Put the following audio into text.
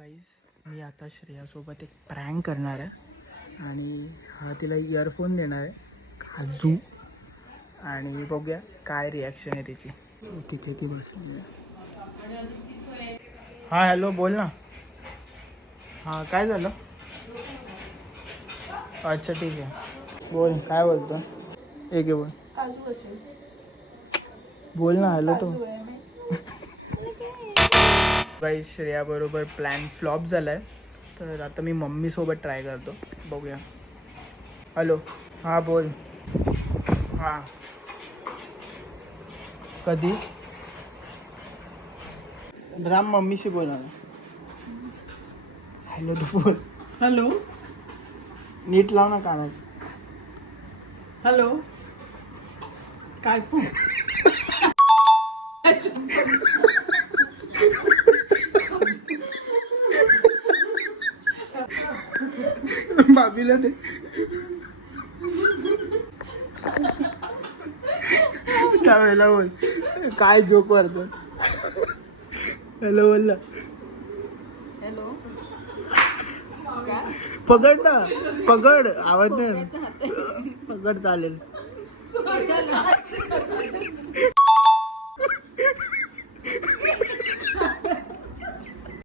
Guys मी आता श्रेयासोबत एक prank करणार आहे आणि हा तिला इयरफोन देणार आहे काजू आणि बघूया काय रिॲक्शन आहे तिची. तिथे ती बसली आहे. हां हॅलो बोल ना. हां काय झालं? अच्छा ठीक आहे बोल काय बोलतो. एक आहे बोल. काजू असेल. बोल ना हॅलो तो. काजू आहे. गाईज श्रेया बरोबर प्लॅन फ्लॉप झाला आहे तर आता मी मम्मीसोबत ट्राय करतो बघूया. हॅलो हां बोल. हां कधी राम मम्मीशी बोलणार. हॅलो तू बोल. हॅलो नीट लाव ना कानात. हॅलो काय पण बाबीला ते त्यावेळेला बोल काय जोक वाटतं. हॅलो बोल ना. हॅलो पकड ना पकड आवाज नाही पकड चालेल.